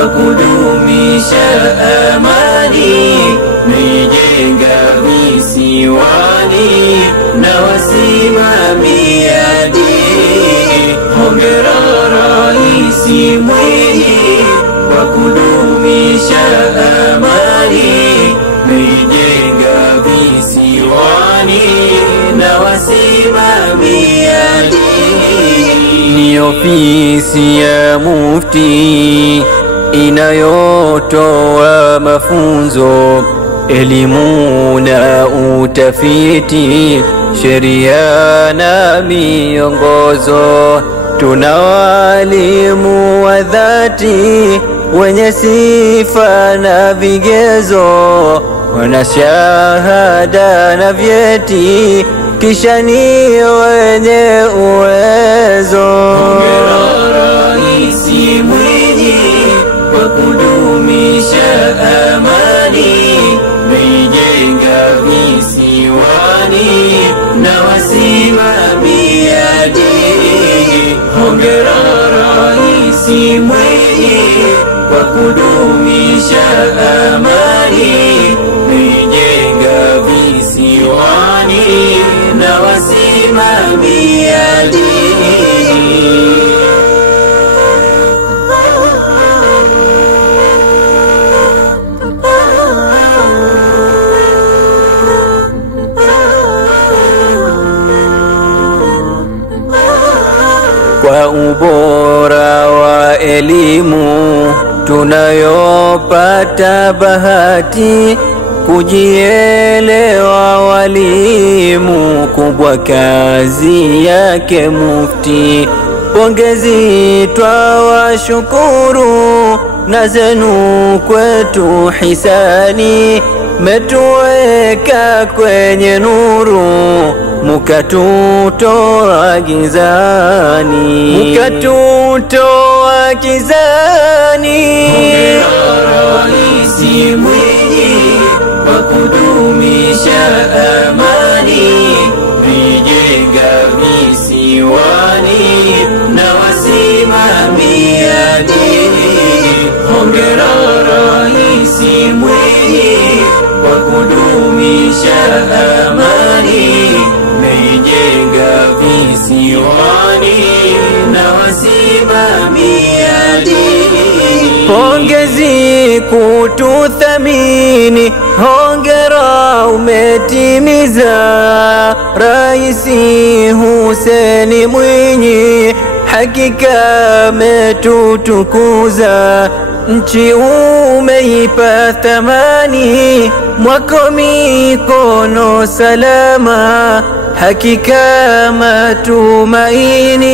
wa kudumisha amani, meijenga visiwani na wasimamia dini. Hongera Raisi Mwinyi wa kudumisha amani, meijenga visiwani na wasimamia dini. Ni ofisi ya Mufti inayotoa mafunzo, elimu na utafiti, sheria na miongozo. Tuna walimu wa dhati wenye sifa na vigezo, wana shahada na vyeti, kisha ni wenye uwezo. Hongera Raisi Mwinyi wa kudumisha amani, meijenga visiwani na wasimamia dini. Hongera Raisi Mwinyi wa kudumisha amani, meijenga visiwani na wasimamia dini. Kwa ubora wa elimu tunayopata bahati, kujielewa walimu, kubwa kazi yake Mufti. Pongezi twawashukuru, na zenu kwetu hisani, metuweka kwenye nuru, mukatutoa gizani, mukatutoa gizani. Hongera Raisi Mwinyi wa kudumisha amani, meijenga visiwani na wasimamia dini. Hongera Raisi Mwinyi wa kudumisha amani, meijenga visiwani na wasimamia dini. Pongezi kututhamini, hongera umetimiza. Raisi Hussein Mwinyi hakika metutukuza, nchi umeipa thamani, mwako mikono salama. Hakika matumaini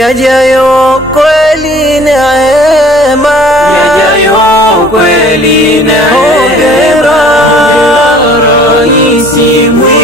yajayo kweli neema, yajayo kweli neema. Hongera Raisi Mwinyi